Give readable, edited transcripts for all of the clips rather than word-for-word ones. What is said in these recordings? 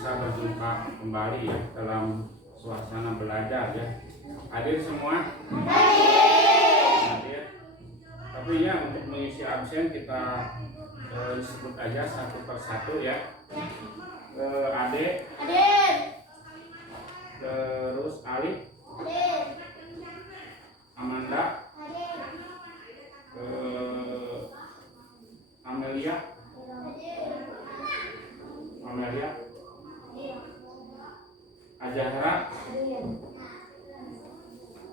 bisa berjumpa kembali ya dalam suasana belajar ya. Hadir semua? Hadir. Tapi ya untuk mengisi absen kita sebut aja satu persatu ya. Ade. Hadir. Terus Ali. Hadir. Amanda. Hadir. Amelia. Hadir. Amelia. Azahra. Hadir.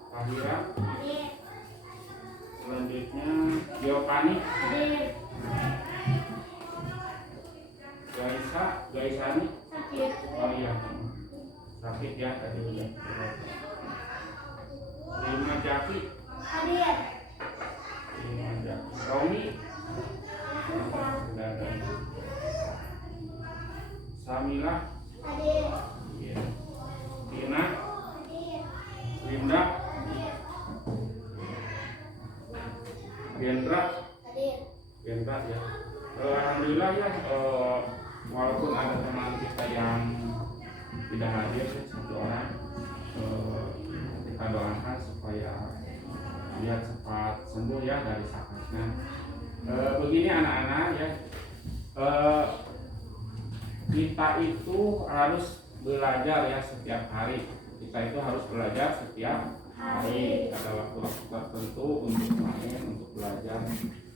Tahira. Hadir. Selanjutnya Giovanni. Hadir. Gaisani. Sakit. Oh iya, sakit ya tadi udah. Lima Jaki. Hadir. Lima Jaki. Romi. Sudah ada. Samila. Hadir. Iya. Tina. Hadir. Linda. Hadir. Gendra. Hadir. Gendra ya. Alhamdulillah ya. Walaupun ada teman kita yang tidak hadir satu orang, kita doakan supaya dia cepat sembuh ya dari sakitnya. Begini anak-anak ya, kita itu harus belajar ya setiap hari. Kita itu harus belajar setiap hari. Ada waktu tertentu untuk main, untuk belajar.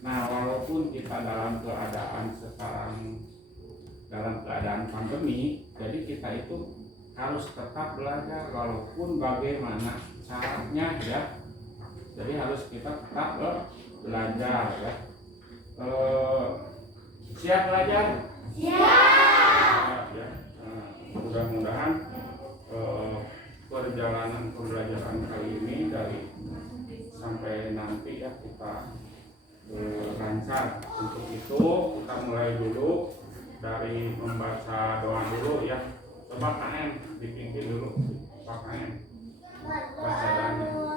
Nah, walaupun kita dalam keadaan sekarang dalam keadaan pandemi, jadi kita itu harus tetap belajar walaupun bagaimana caranya ya. Jadi harus kita tetap belajar ya. Siap belajar? Siap ya. Mudah-mudahan perjalanan pembelajaran kali ini dari sampai nanti ya kita lancar. Untuk itu kita mulai dulu dari membaca doa dulu ya. Coba KM dipimpin dulu, Pak KM baca doanya.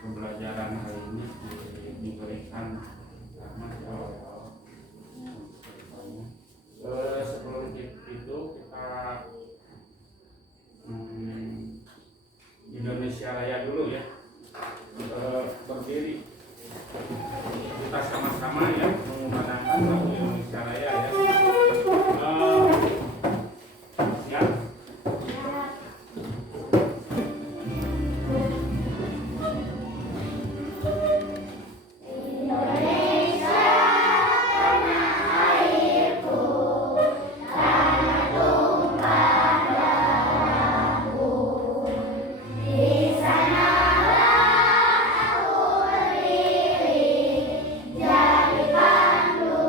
Pembelajaran hari ini diberikan rahmat ya Allah. Sebelum itu kita Indonesia Raya dulu ya. Berdiri kita sama-sama ya mengumandangkan lagu Indonesia Raya ya. Siap? Jadi pandu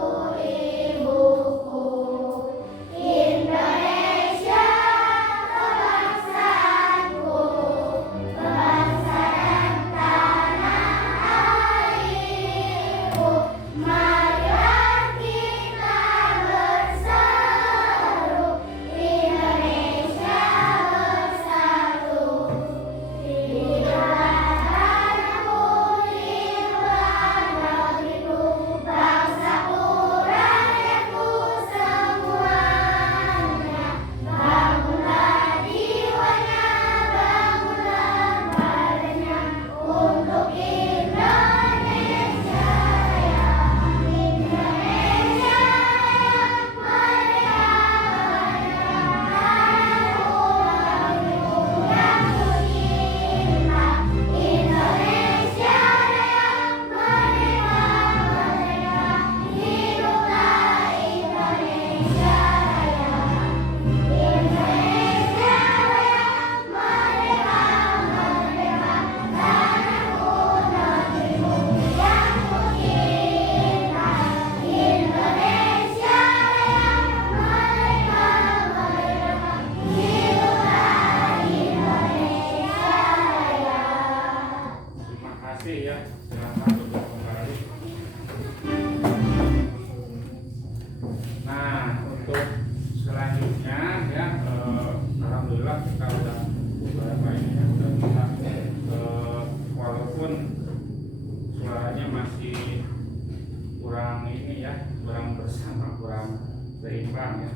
Bang ya.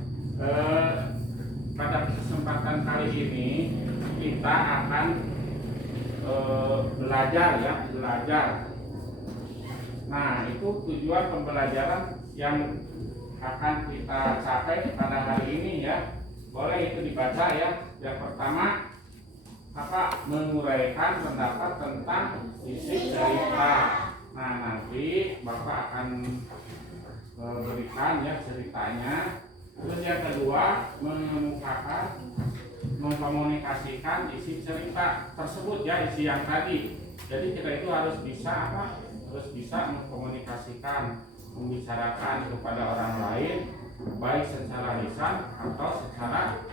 Pada kesempatan kali ini kita akan belajar ya, belajar. Nah, itu tujuan pembelajaran yang akan kita capai pada hari ini ya. Boleh itu dibaca ya. Yang pertama, menguraikan pendapat tentang isi cerita. Nah, nanti Bapak akan berikan ya ceritanya. Terus yang kedua, mengemukakan, mengkomunikasikan isi cerita tersebut ya, isi yang tadi. Jadi kita itu harus bisa harus bisa mengkomunikasikan, membicarakan kepada orang lain, baik secara lisan atau secara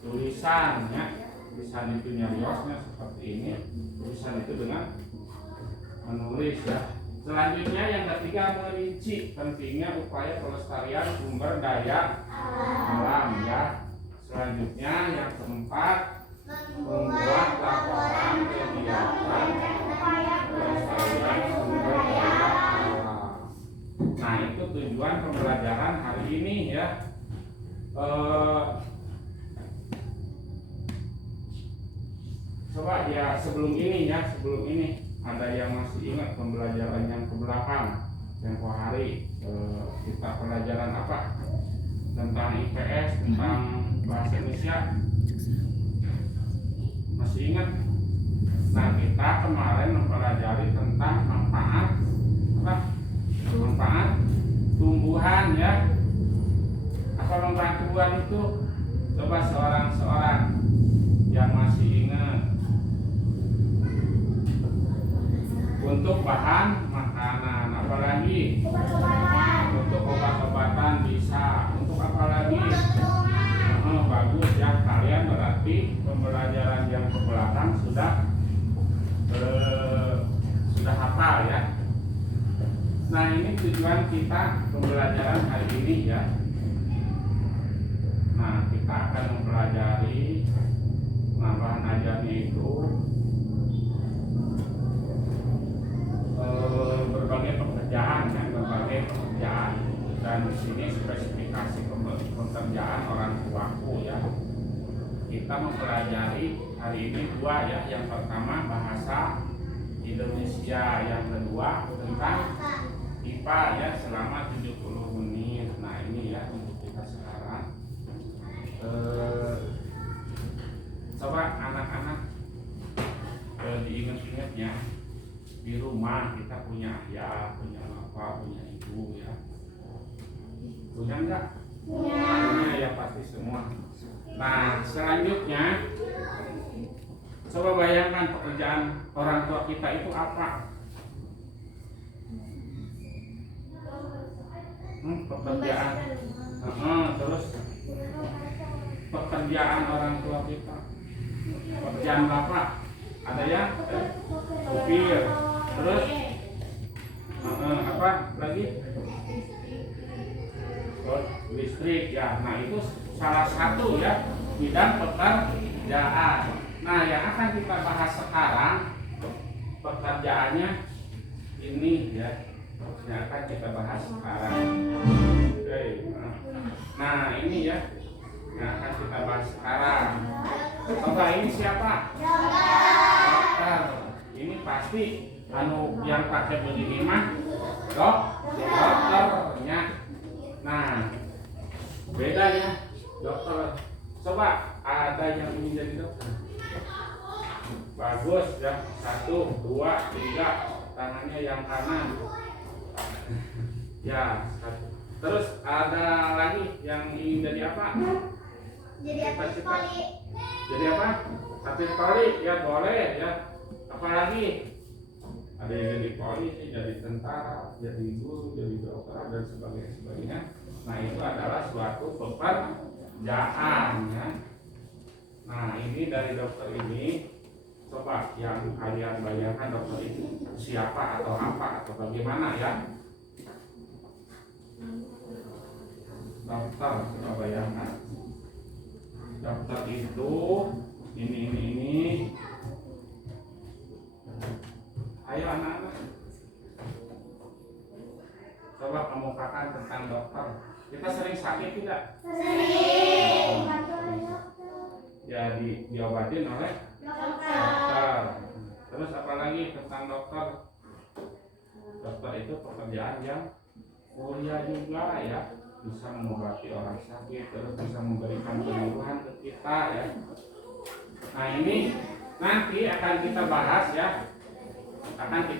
tulisan ya. Tulisan itu nyariosnya seperti ini, tulisan itu dengan menulis ya. Selanjutnya yang ketiga, merinci pentingnya upaya pelestarian sumber daya alam ya. Selanjutnya yang keempat, membuat laporan kegiatan pelestarian sumber daya alam. Nah, itu tujuan pembelajaran hari ini ya. Coba ya sebelum ini ada yang masih ingat pembelajaran yang ke belakang tempo hari kita pelajaran apa tentang IPS, tentang bahasa Indonesia, masih ingat? Nah, kita kemarin mempelajari tentang manfaat tumbuhan ya. Apa manfaat tumbuhan itu? Coba seorang yang masih ingat. Untuk bahan makanan, apalagi untuk obat-obatan bisa. Untuk apa lagi? Bagus ya, kalian berarti pembelajaran yang ke belakang sudah hafal ya. Nah, ini tujuan kita pembelajaran hari ini ya. Nah, kita akan mempelajari bahan ajarnya itu berbagai pekerjaan dan di sini spesifikasi pekerjaan orang tuaku ya. Kita mempelajari hari ini dua ya. Yang pertama bahasa Indonesia, yang kedua tentang IPA ya selama 70 menit. Nah, ini ya untuk kita sekarang. Coba anak-anak diingat-ingat ya. Di rumah kita punya ayah, punya bapak, punya ibu ya. Punya enggak? Punya ya pasti semua. Nah, selanjutnya coba bayangkan pekerjaan orang tua kita itu apa? Pekerjaan. Terus pekerjaan orang tua kita. Pekerjaan bapak ada ya? Supir. Terus apa lagi? Listrik ya. Nah, itu salah satu ya bidang pekerjaan. Nah, yang akan kita bahas sekarang pekerjaannya ini ya, yang akan kita bahas sekarang. Oke. Nah, ini ya yang akan kita bahas sekarang. Coba ini siapa? Dokter. Ini pasti yang pakai begini mah dokternya. Nah, beda ya dokter. Coba ada yang ingin jadi dokter. Bagus ya. 1, 2, 3. Tangannya yang kanan. Ya, 1. Terus ada lagi yang ingin jadi apa? Jadi atlet voli. Jadi apa? Atlet voli ya boleh ya. Apalagi ada yang jadi polisi, jadi tentara, jadi guru, jadi dokter dan sebagainya. Nah, itu adalah suatu pekerjaan ya. Nah, ini dari dokter ini, coba yang kalian bayangkan dokter itu siapa atau apa atau bagaimana ya? Dokter, coba bayangkan. Dokter itu ini. Ayo anak-anak, coba kemukakan tentang dokter. dokter. Kita sering sakit tidak? Sering. Ya diobatin oleh Dokter. dokter. Terus apalagi tentang dokter? Dokter itu pekerjaan yang mulia juga ya, bisa mengobati orang sakit, terus bisa memberikan penyembuhan ke kita ya. Nah ini nanti akan kita bahas ya, tentang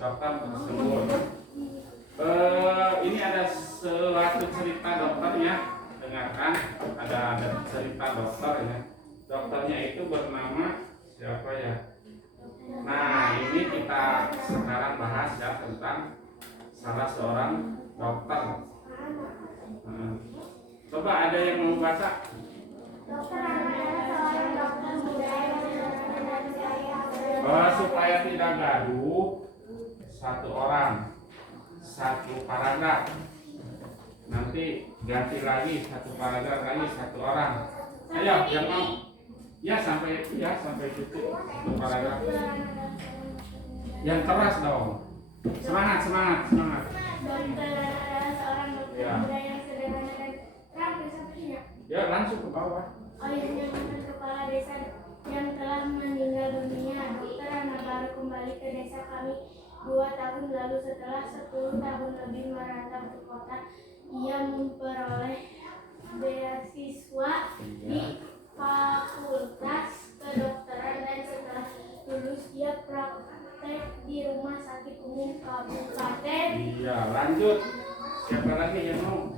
dokter tersebut. Ini ada suatu cerita dokternya, dengarkan, ada cerita dokter ya. Dokternya itu bernama siapa ya? Nah ini kita sekarang bahas ya tentang salah seorang dokter. Coba ada yang mau baca? Dokter adalah seorang dokter muda yang sederhana dan kaya. Supaya tidak gaduh, satu orang satu paragraf, nanti ganti lagi satu paragraf lagi satu orang. Ayo yang mau ya sampai cukup satu paragraf. Yang keras dong, semangat. Dokter adalah seorang dokter Ya. muda yang sederhana dan ramping sampainya. Ya langsung ke bawah. Ayahnya mantan kepala desa yang telah meninggal dunia. Dokter Ana baru kembali ke desa kami 2 tahun lalu setelah 10 tahun lebih merantau ke kota. Ia memperoleh beasiswa di Fakultas Kedokteran dan setelah lulus ia praktek di Rumah Sakit Umum Kabupaten. Iya lanjut. Siapa lagi yang mau?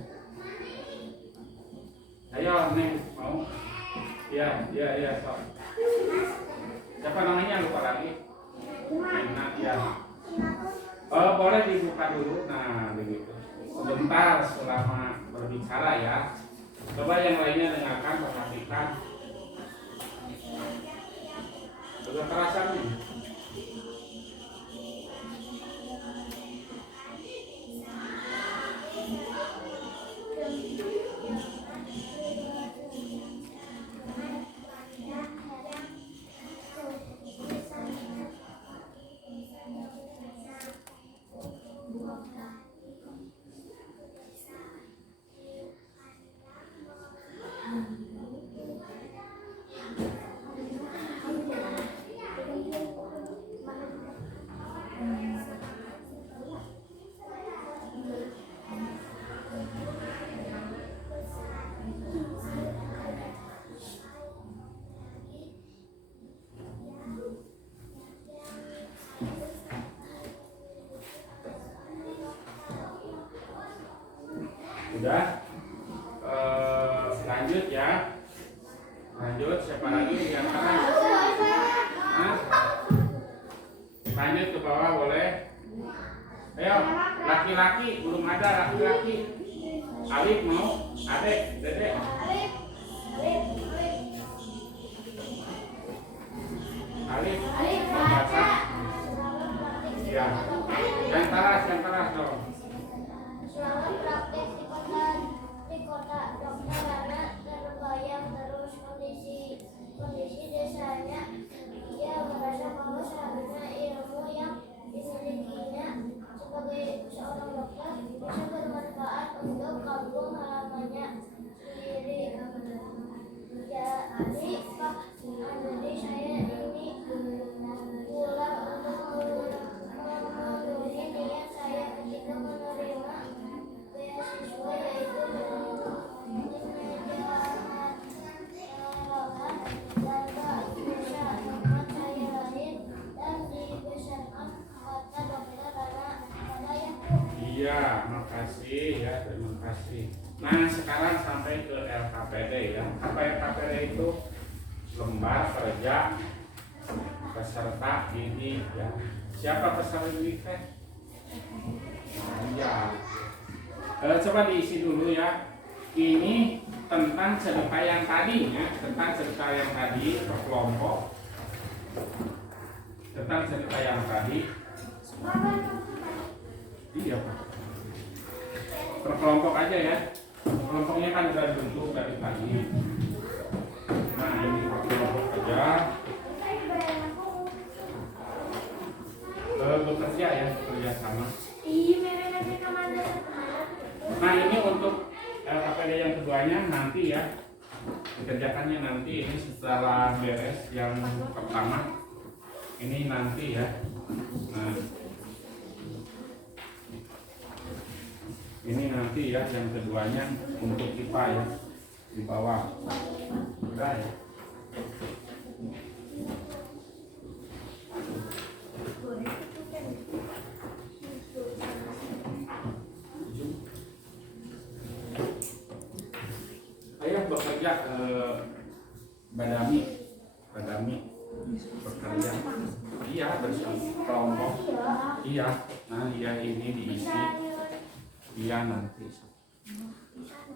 Ayo nih mau? Iya sok. Siapa namanya lupa lagi? Enak ya. Boleh dibuka dulu. Nah begitu. Sebentar selama berbicara ya. Coba yang lainnya dengarkan, perhatikan. Sudah terasa nih. Sudah. Lanjut ya. Lanjut siapa lagi di antara? Hah? Lanjut ke bawah boleh. Ayo laki-laki, belum ada laki-laki. Alif mau? Adek, Dede. Alif baca. Ya. Yang taras dong. Selama praktek di kota dokter Ana terbayang terus kondisi desanya. Ia merasa bahwa seharusnya ilmu yang dimilikinya sebagai seorang dokter bisa bermanfaat untuk kampung halamannya sendiri. Jadi saya ini pulang untuk memenuhi niat saya ketika menerima beasiswa, yaitu menjalankan tanpa desa tempat saya lahir dan dibesarkan kota dokter Ana Yaakob. Iya, makasih ya, terima kasih. Nah, sekarang sampai ke LKPD ya. Apa LKPD itu? Lembar kerja peserta didik ya. Siapa peserta didik teh? Iya. Coba diisi dulu ya. Ini tentang cerita yang tadi ya, tentang cerita yang tadi per kelompok. Tentang cerita yang tadi. Iya Pak. Per kelompok aja ya. Kelompoknya kan sudah dibentuk dari tadi. Nah ini per kelompok aja. Bekerja ya, kerja sama. Iya, mereka kemana? Nah ini untuk LKPD yang keduanya nanti ya, dikerjakannya nanti ini setelah beres yang pertama ini nanti ya. Nah ini nanti ya yang keduanya untuk IPA ya di bawah. Udah ya. Saya bekerja badami bekerja. Iya berkelompok. Iya. Nah iya ini diisi. Iya nanti.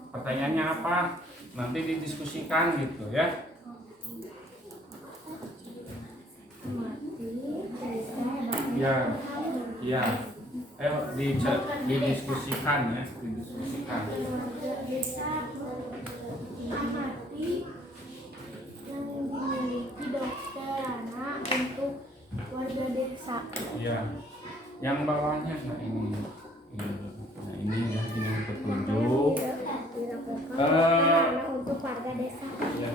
Pertanyaannya apa? Nanti didiskusikan gitu ya. Iya. Iya. Ayo didiskusikan ya, didiskusikan. Amati yang dimiliki dokter anak untuk warga desa. Iya. Yang bawahnya nah ini. Nah ini ya ini petunjuk. Anak untuk warga desa. Ya.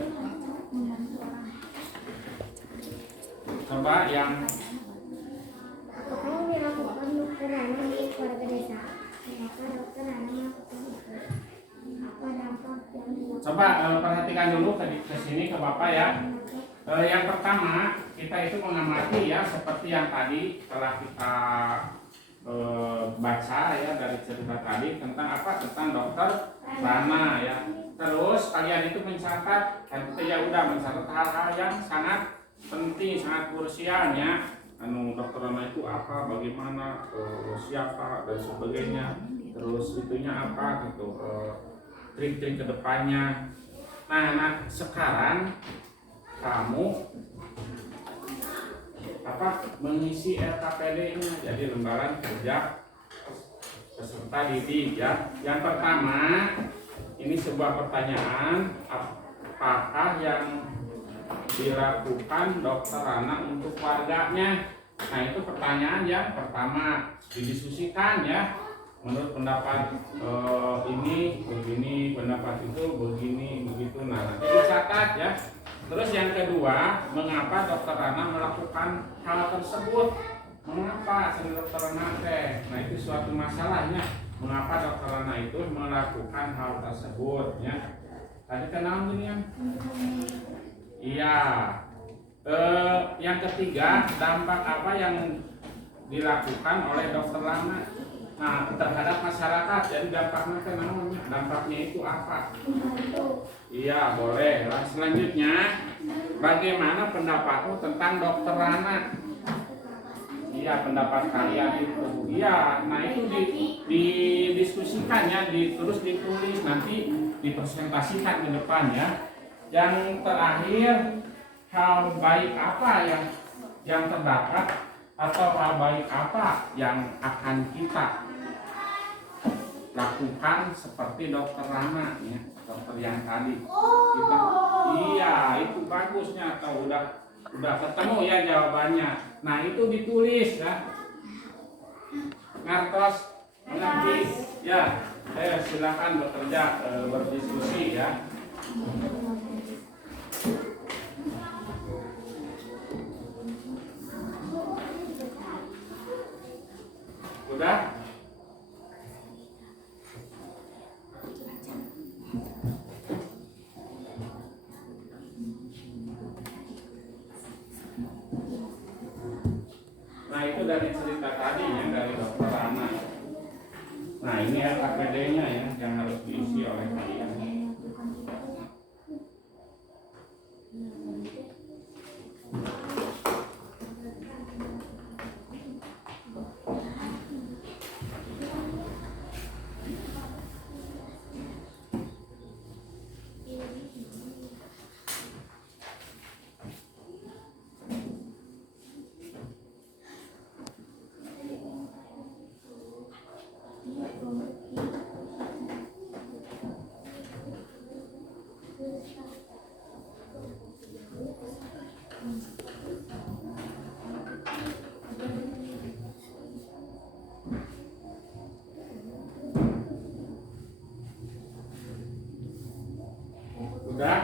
Coba yang Apa yang dilakukan dokter anak untuk warga desa? Mengapa dokter anak melakukan itu? Apa dampak yang dilakukan? coba perhatikan dulu ke sini ke Bapak ya. Yang pertama kita itu mengamati ya seperti yang tadi telah kita baca ya dari cerita tadi tentang apa, tentang dokter Rana ya. Terus kalian itu mencatat, kan kita ya udah mencatat hal-hal yang sangat penting, sangat krusial ya. Dokter Rana itu apa, bagaimana, siapa dan sebagainya. Terus itunya apa gitu, trik-trik kedepannya. Nah sekarang kamu apa mengisi LKPD-nya, jadi lembaran kerja peserta didik ya. Yang pertama ini sebuah pertanyaan, apakah yang dilakukan dokter anak untuk warganya? Nah itu pertanyaan yang pertama didiskusikan ya. Menurut pendapat ini begini, pendapat itu begini begitu. Nah nanti dicatat ya. Terus yang kedua, mengapa dokter anak melakukan hal tersebut? Mengapa dokter anak teh? Nah itu suatu masalahnya. Mengapa dokter anak itu melakukan hal tersebut? Ya. Tadi kenal gini ya? Iya. Yang ketiga, dampak apa yang dilakukan oleh dokter anak? Nah terhadap masyarakat. Jadi dampaknya namanya. Dampaknya itu apa? Iya boleh. Nah, selanjutnya, bagaimana pendapatmu tentang dokter anak? Iya pendapat kalian itu. Iya, nah itu didiskusikan ya, terus ditulis nanti dipresentasikan ke depan ya. Yang terakhir, hal baik apa yang terdapat atau hal baik apa yang akan kita lakukan seperti dokter anak ya, dokter yang tadi kita, iya itu bagusnya atau udah ketemu ya jawabannya. Nah itu ditulis ya, ngertos mengerti ya. Silakan bekerja, berdiskusi ya. Udah? Nah itu dari cerita tadi ya, dari dokter anak. Nah ini LKPD-nya ya yang harus diisi oleh kalian. Udah?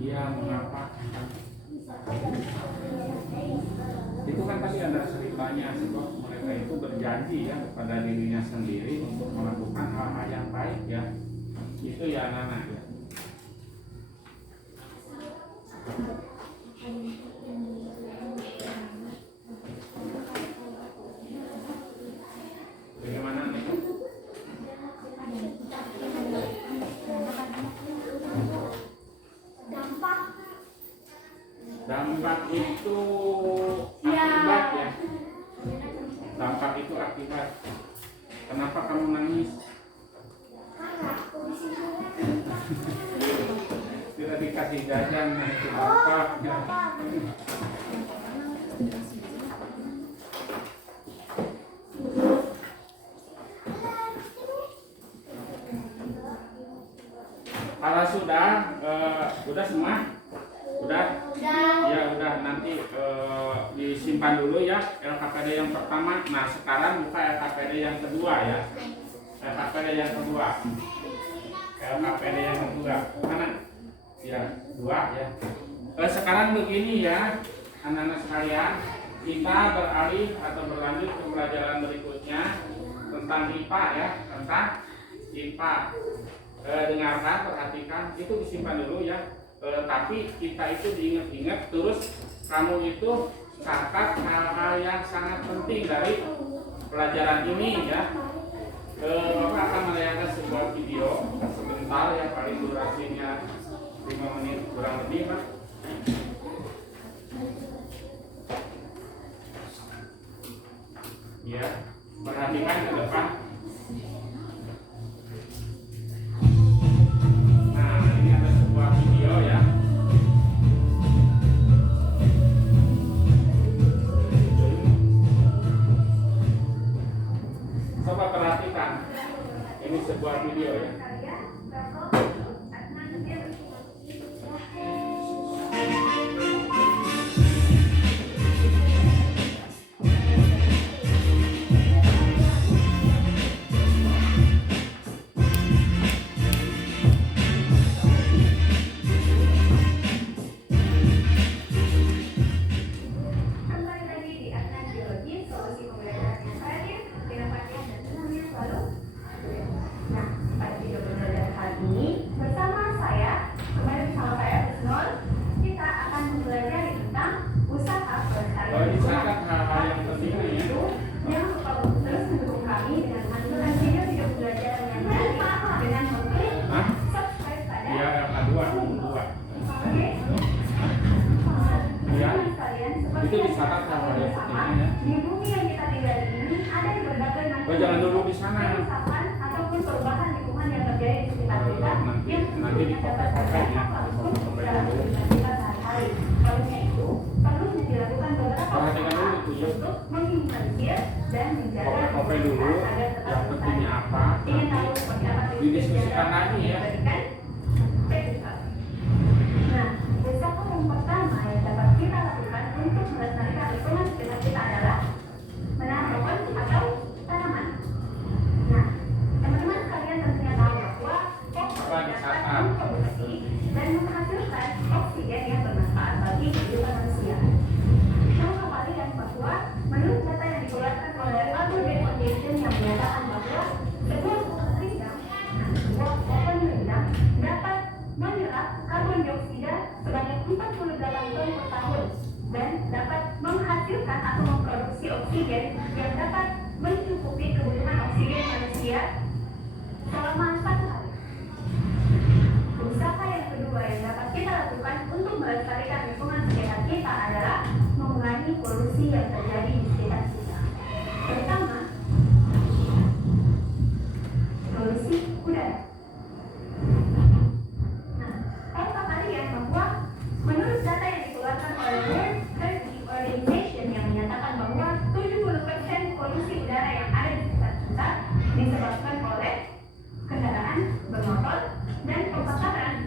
Iya, mengapa? Itu kan tadi ada ceritanya sebab mereka itu berjanji ya kepada dirinya sendiri untuk melakukan hal-hal yang baik ya. Itu ya anak-anak ya. Bagaimana nih? Dampak itu akibat ya. Dampak itu akibat. Kenapa kamu nangis? Tidak dikasih jajan, itu dampak ya. Kalau sudah semua? Udah? Ya udah, nanti disimpan dulu ya LKPD yang pertama. Nah sekarang buka LKPD yang kedua ya. LKPD yang kedua. LKPD yang kedua. Mana? Ya, dua ya. Sekarang begini ya, anak-anak sekalian, kita beralih atau berlanjut ke pelajaran berikutnya tentang IPA ya, tentang IPA. Dengarkan, perhatikan, itu disimpan dulu ya. Tapi kita itu diingat-ingat, terus kamu itu catat hal-hal yang sangat penting dari pelajaran ini ya. Bapak akan menayangkan sebuah video sebentar ya, paling durasinya 5 menit kurang lebih Pak. Ya, perhatikan ke depan. Nah, ini ada sebuah video ya. Coba perhatikan. Ini sebuah video ya. Itu dicatat hal-hal yang penting ya. Di bumi yang kita tinggal ini ada di berbagai macam Jangan dulu di sana. kerusakan ataupun perubahan lingkungan yang terjadi di sekitar kita nanti di foto-fotoin ya. dalam kehidupan kita sehari-hari. Olehnya itu perlu dilakukan beberapa Perhatikan dulu itu ya. untuk meminimalisir dan menjaga Foto dulu agar tetap yang pentingnya apa. ingin tahu seperti apa Didiskusikan lagi ya. Nah, usaha yang pertama yang dapat kita lakukan untuk melestarikan lingkungan sekitar kita adalah menanam pohon atau tanaman. Nah, teman-teman sekalian tentunya tahu bahwa pohon dapat memproduksi dan menghasilkan oksigen yang bermanfaat bagi kehidupan manusia. Namun kembalikan bahwa menurut data yang dikeluarkan oleh World Foundation yang menyatakan bahwa sebuah pohon rindang dapat menyerap karbon dioksida sebanyak 48 ton per tahun dan dapat menghasilkan atau memproduksi oksigen yang dapat mencukupi kebutuhan oksigen manusia selama 1 hari. Usaha yang kedua yang dapat kita lakukan untuk melestarikan lingkungan sekitar kita adalah mengurangi polusi yang terjadi di sekitar kita. Pertama, polusi udara. Tahukah kalian bahwa menurut data yang dikeluarkan oleh World Health Organization yang menyatakan bahwa 70% polusi udara yang ada di sekitar kita disebabkan oleh kendaraan bermotor dan pembakaran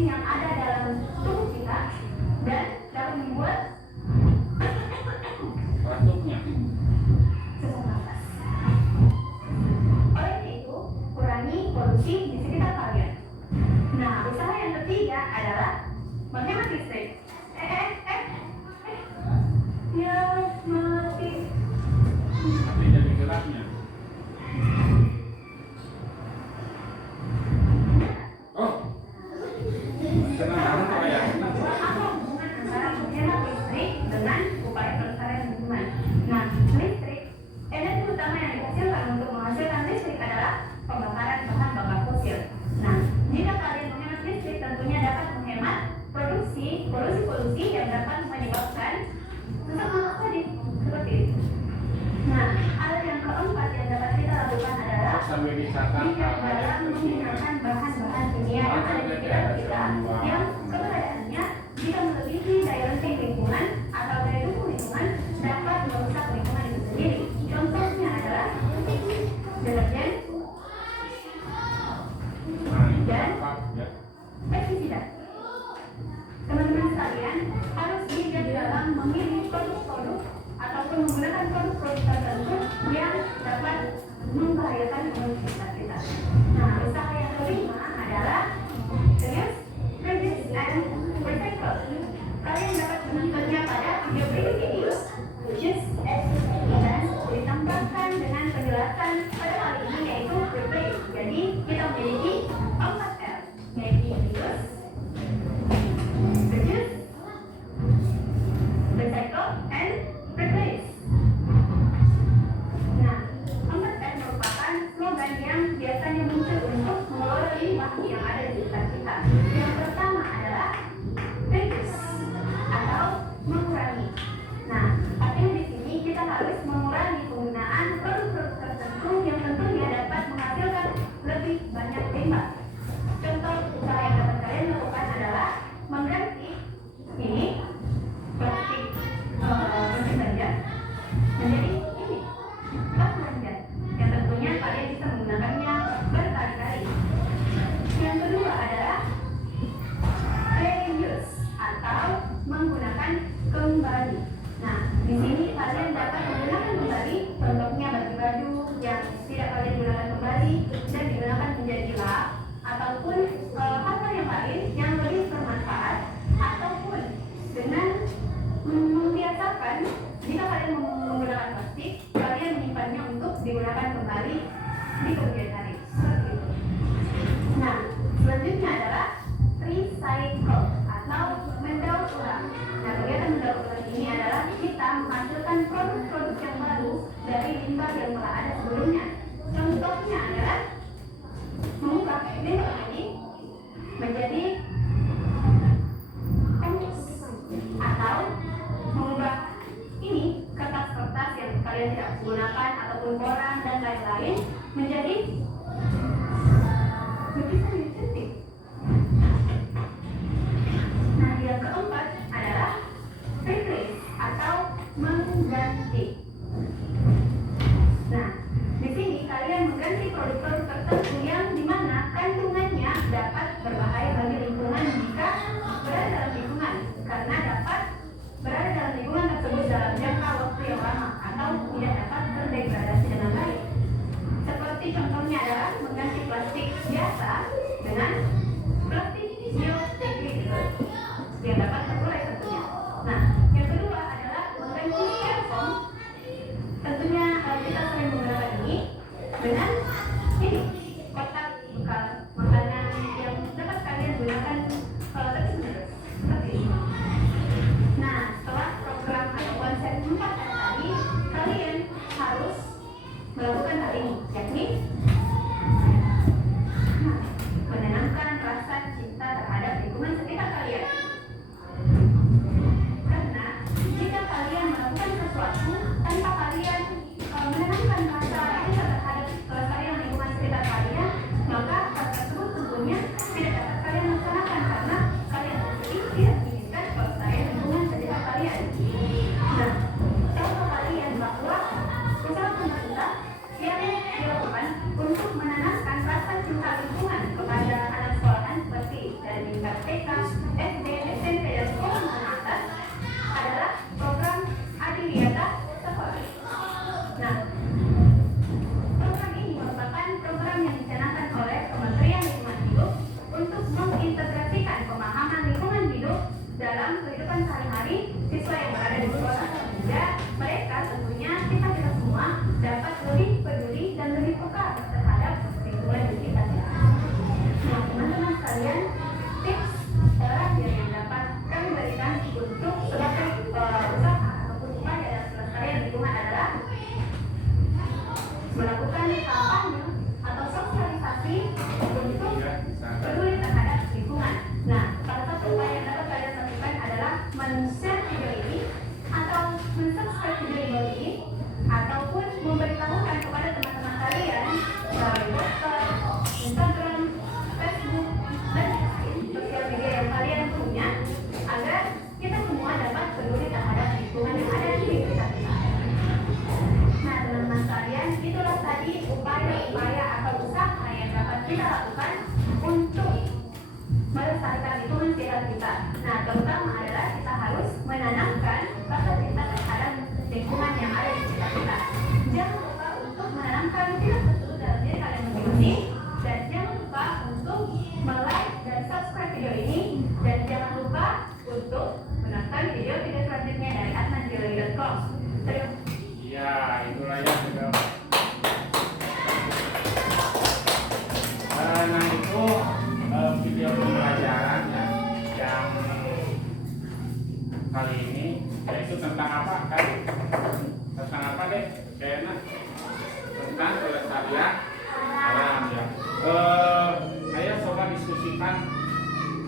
protein yang ada dalam tubuh kita dan dapat membuat batuknya. sesak nafas. Oleh itu, kurangi polusi di sekitar kalian. Nah, usaha yang ketiga adalah menghemat listrik. Ya, mati. Tapi jadi gelapnya. Oh, senang banget Pak ya. Apa hubungan antara menghemat listrik dengan upaya pelestarian lingkungan? Nah, listrik, energi utama yang dihasilkan untuk menghasilkan listrik adalah pembakaran bahan bakar fosil. Nah, jika kalian menghemat listrik, tentunya dapat menghemat produksi polusi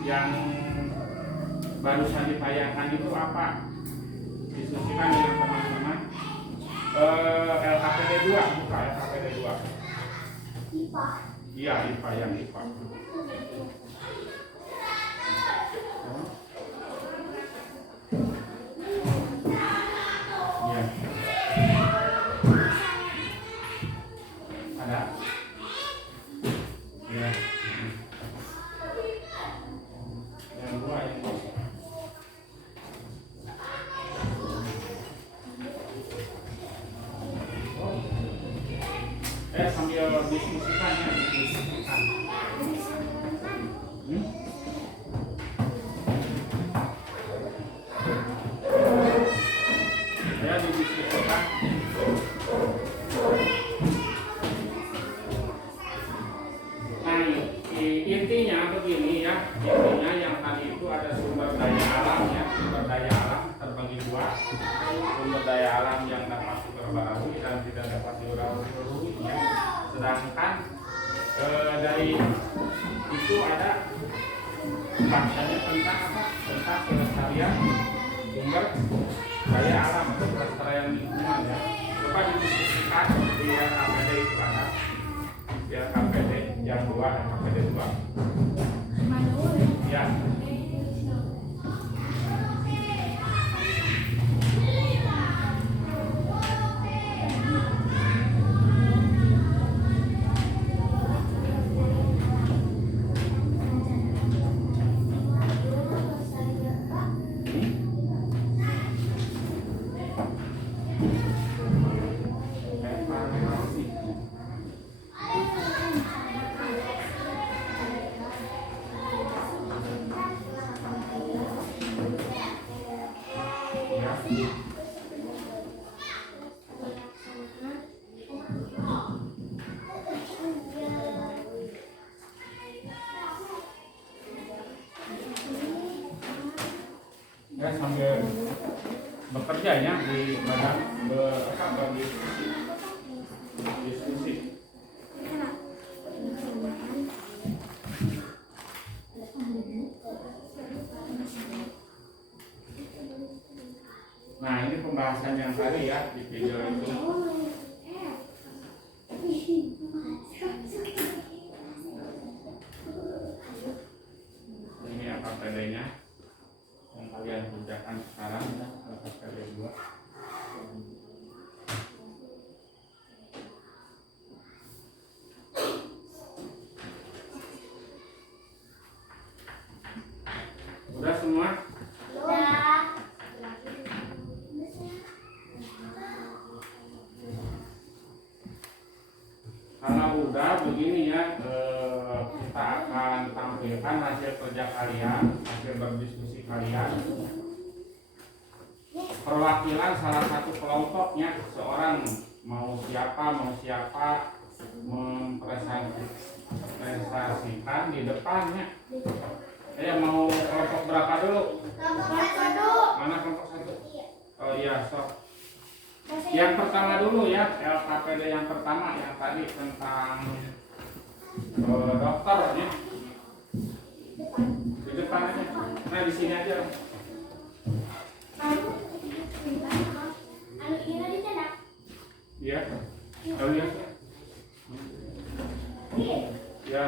yang barusan ditayangkan itu apa? Diskusikan dengan teman-teman. LKPD 2, buka LKPD 2. IPA. Iya, IPA, yang IPA. Iya. Ada? Iya. Yang 2 ini. Sambil diskusikan ya, diskusikan. Ya, didiskusikan. Nah, intinya begini ya, intinya yang tadi itu ada sumber daya alam ya, sumber daya alam terbagi dua, sumber daya alam yang dapat diperbarui dan tidak dapat diperbarui ya. Sedangkan dari itu ada bahasanya tentang apa? Tentang kelestarian sumber daya alam, kelestarian lingkungan ya. Coba didiskusikan di LKPD itu ada, di LKPD yang 2, LKPD 2. Ya. Ya, sambil bekerja ya di badan diskusi. Nah, ini pembahasan yang tadi ya di video itu. Ini apa pedenya yang kalian kerjakan sekarang ya, LKPD 2. Udah semua? Udah. Karena udah begini ya, kita akan tampilkan hasil kerja kalian, hasil berdiskusi kalian. Perwakilan salah satu kelompoknya, seorang mau siapa mempresentasikan di depannya. Mau kelompok berapa dulu? Kelompok 1. Mana kelompok 1? Oh iya, sok. Yang pertama dulu ya, LKPD yang pertama yang tadi tentang dokter ya. Di depan aja. Nah, di sini aja. Anu ini dicetak. Iya. Oh iya. Ya, ya.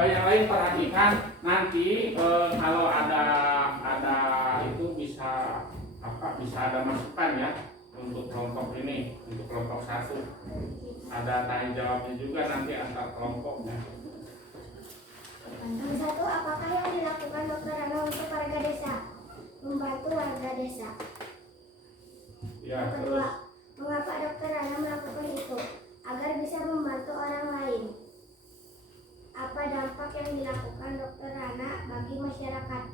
Yang lain perhatikan nanti kalau ada itu bisa ada masukan ya untuk kelompok ini, untuk kelompok 1 ada tanya jawabnya juga nanti antar kelompoknya. Yang 1, apakah yang dilakukan Dr. Rana untuk warga desa? Membantu warga desa. Ya, Yang kedua, mengapa Dr. Rana melakukan itu? Agar bisa membantu orang lain. Apa dampak yang dilakukan Dr. Rana bagi masyarakat?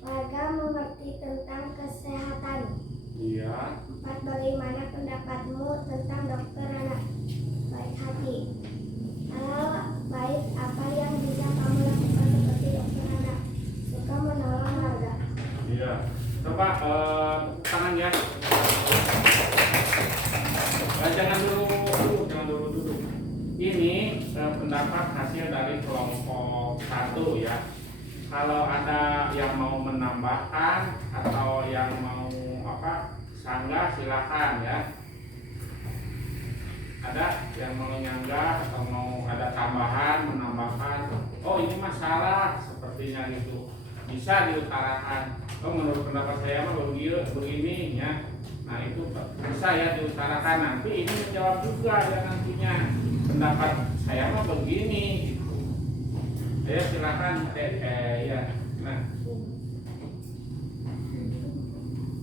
Warga mengerti tentang kesehatan. iya. 4, bagaimana pendapatmu tentang Dr. Rana? Baik hati. Hal baik apa yang bisa kamu lakukan seperti Dr. Rana? Suka menolong warga. Iya. Coba tepuk tangan ya. Jangan dulu pendapat hasil dari kelompok 1 ya. Kalau ada yang mau menambahkan atau yang mau sanggah silakan ya. Ada yang mau nyanggah atau mau ada tambahan, menambahkan, oh ini masalah sepertinya gitu, bisa diutarakan. Oh menurut pendapat saya mah begini ya. Nah itu bisa ya diutarakan, nanti ini menjawab juga ya nantinya, pendapat saya mah begini gitu. Ya silakan ya. Nah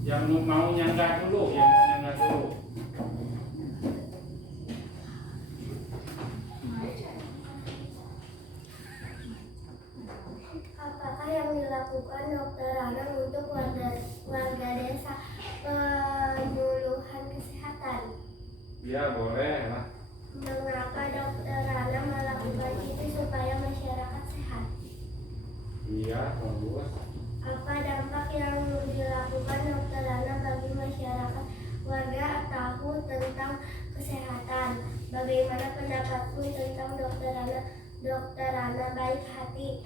yang mau nyanggah dulu, Apakah yang dilakukan Dokter Anang untuk warga desa penyuluhan kesehatan? Ya boleh lah. Mengapa Dokter Anang melakukan itu supaya masyarakat sehat? Iya bagus. Apa dampak yang dilakukan Dokter Anang bagi masyarakat warga tahu tentang kesehatan? Bagaimana pendapatmu tentang Dokter Anang baik hati?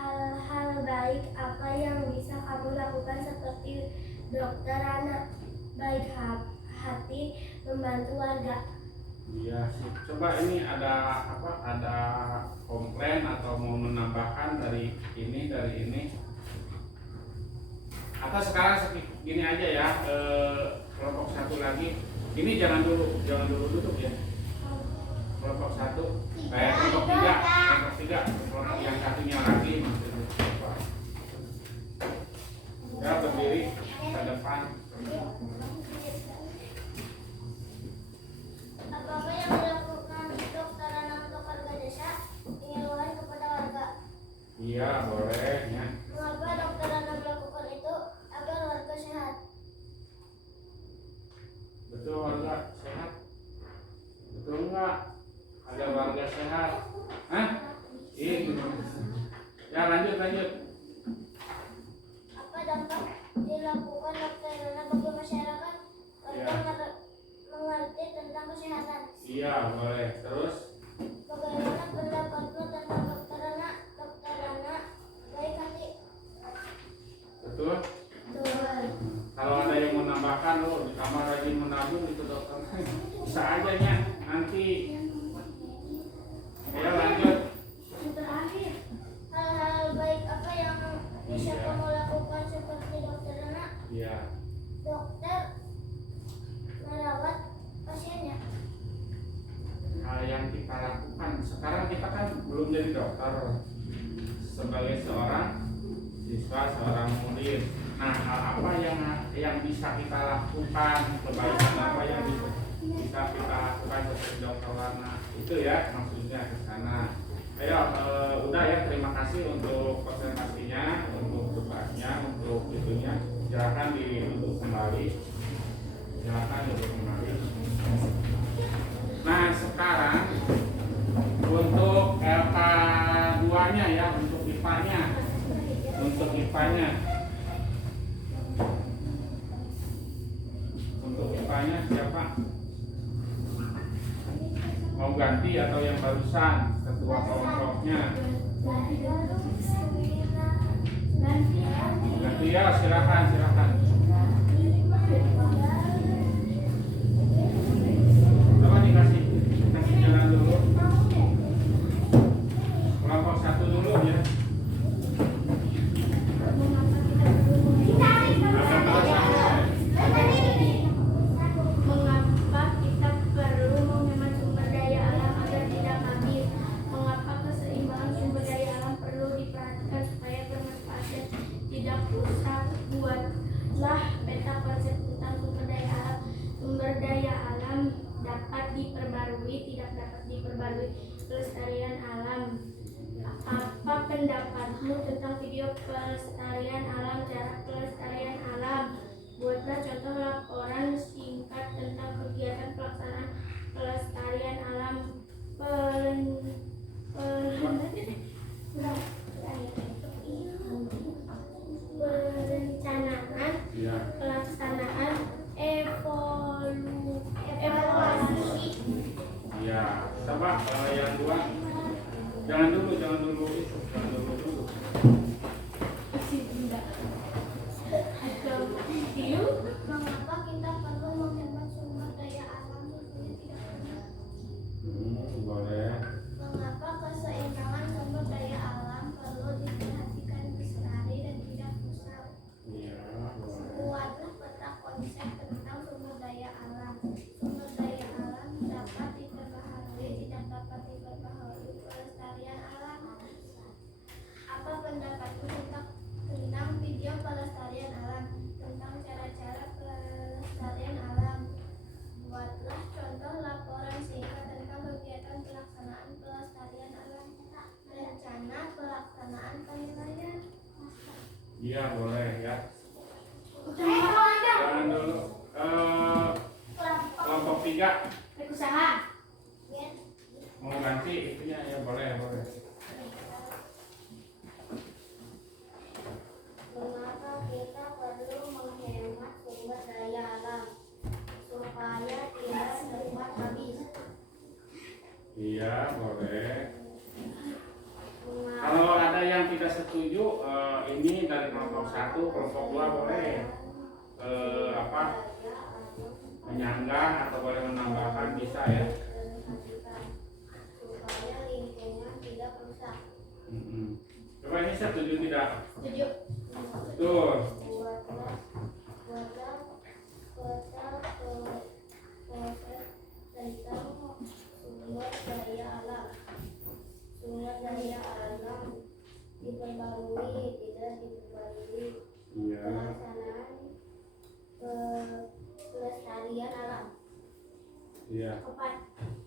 Hal-hal baik apa yang bisa kamu lakukan seperti Dokter Anang baik hati membantu warga? Iya sih. Coba ini ada komplain atau mau menambahkan dari ini. Atau sekarang gini aja ya, kelompok 1 lagi. Ini jangan dulu tutup ya. Kelompok 1, kelompok 3, kelompok yang satunya lagi maksudnya. Ya berdiri ke depan. Apakah yang dilakukan Dokter Anang untuk warga desa? Penyuluhan kepada warga. Iya boleh ya. Mengapa Dokter Anang melakukan itu? Agar warga sehat. Betul warga sehat. Betul enggak? Agar warga sehat. Hah? Ini. Ya lanjut. Apa dampak dilakukan Dokter Anang bagi masyarakat? Warga mengerti tentang kesehatan. Iya boleh. Terus? Bagaimana pendapatmu tentang Dokter Anang? Dokter Anang baik hati. Betul? Betul. Kalau ada yang menambahkan, di kamar rajin menabung itu dokter, bisa aja ya nanti. Ya lanjut. Terakhir, hal-hal baik apa yang bisa kamu lakukan seperti Dokter Anang? Iya. Dokter merawat pasiennya. Hal yang kita lakukan sekarang, kita kan belum jadi dokter, sebagai seorang siswa, seorang murid. Nah hal apa yang bisa kita lakukan, kebaikan apa yang bisa kita lakukan seperti Dokter Anang itu ya, maksudnya ke sana. Ayo udah ya, terima kasih untuk presentasinya, untuk debatnya, untuk itunya. Silakan duduk kembali. Nah sekarang untuk LK2-nya ya, untuk IPA-nya. Untuk IPA-nya siapa? Mau ganti atau yang barusan ketua kelompoknya? Ganti ya, silakan. Coba dikasih jalan dulu. Kelompok 1 dulu ya. Mengapa kita perlu menghemat sumber daya alam agar tidak habis? Mengapa keseimbangan sumber daya alam perlu diperhatikan supaya bermanfaat? Tidak usah buatlah peta konsep tentang sumber daya alam. Sumber daya alam dapat diperbarui, tidak dapat diperbarui. Pelestarian alam. Apa pendapatmu tentang video pelestarian alam, cara pelestarian alam? Buatlah contoh laporan singkat tentang kegiatan pelaksanaan pelestarian alam. Perencanaan Iya. pelaksanaan evaluasi. Iya. Coba yang 2. Jangan dulu itu, jangan dulu. Masih enggak. Atau hiu? Mengapa kita perlu menghemat sumber daya alam supaya tidak punah? Boleh. Mengapa keseimbangan sumber daya alam perlu diperhatikan lestari dan tidak rusak? Iya, boleh. Buatlah peta konsep tentang sumber daya alam. Sumber daya alam dapat diperbaharui, tidak dapat diperbaharui pelestarian alam. Apa pendapatmu tentang video pelestarian alam? Tentang cara-cara pelestarian alam. Buatlah contoh laporan singkat tentang kegiatan pelaksanaan pelestarian alam. Rencana pelaksanaan penilaian. Iya, boleh ya. Jangan Jangan dulu. Kelompok 3 usaha. mau ganti itunya ya, boleh. Mengapa kita perlu menghemat sumber daya alam supaya tidak cepat habis? Iya, boleh. Mengapa Kalau ada yang tidak setuju, ini dari kelompok 1, kelompok 2 boleh menyanggah atau boleh menambahkan, bisa ya. supaya lingkungan tidak rusak? Coba ini setuju tidak? Setuju. Betul. Buatlah peta konsep tentang sumber daya alam. Sumber daya alam diperbarui, tidak diperbarui. Iya. Pelaksanaan pelestarian alam. Iya. 4.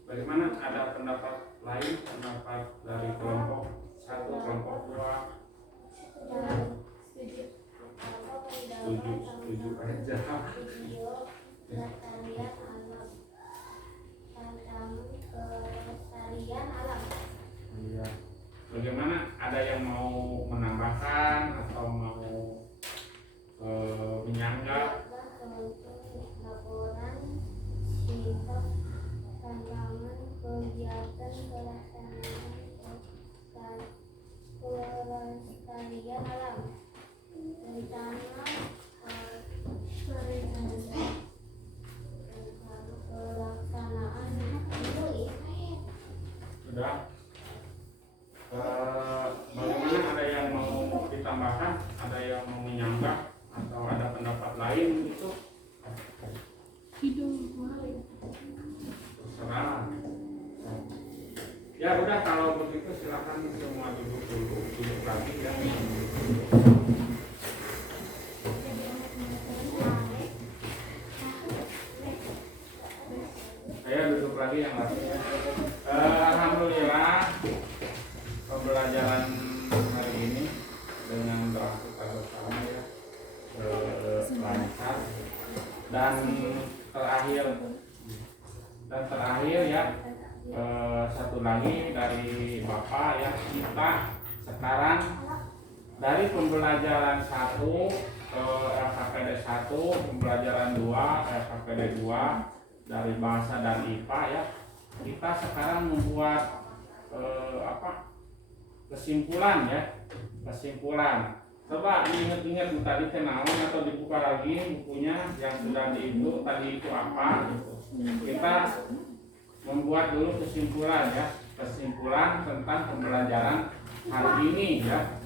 Bagaimana, ada pendapat lain, pendapat dari kelompok 1, kelompok 2? Setuju. Setuju aja. Video pelestarian alam. Tentang pelestarian alam. Iya. Bagaimana, ada yang mau menambahkan atau mau menyanggah? Buatlah contoh laporan singkat tantangan kegiatan pelestarian alam. Rencana pelaksanaan Sudah. Bagaimana, ada yang mau ditambahkan, ada yang mau menyanggah atau ada pendapat lain gitu? Terserah. Ya udah, kalau begitu silakan semua duduk lagi ya. Ayo duduk lagi yang lainnya. Alhamdulillah pembelajaran hari ini dengan doa kita bersama ya lancar. Dan terakhir ya, satu lagi dari Bapak ya, kita sekarang dari pembelajaran 1 LKPD 1, pembelajaran 2 LKPD 2 dari bahasa dan IPA ya, kita sekarang membuat kesimpulan ya, kesimpulan. Coba diingat-ingat tadi kenalan atau dibuka lagi bukunya yang sudah diibu tadi itu apa gitu. Kita membuat dulu kesimpulan ya, kesimpulan tentang pembelajaran hari ini ya.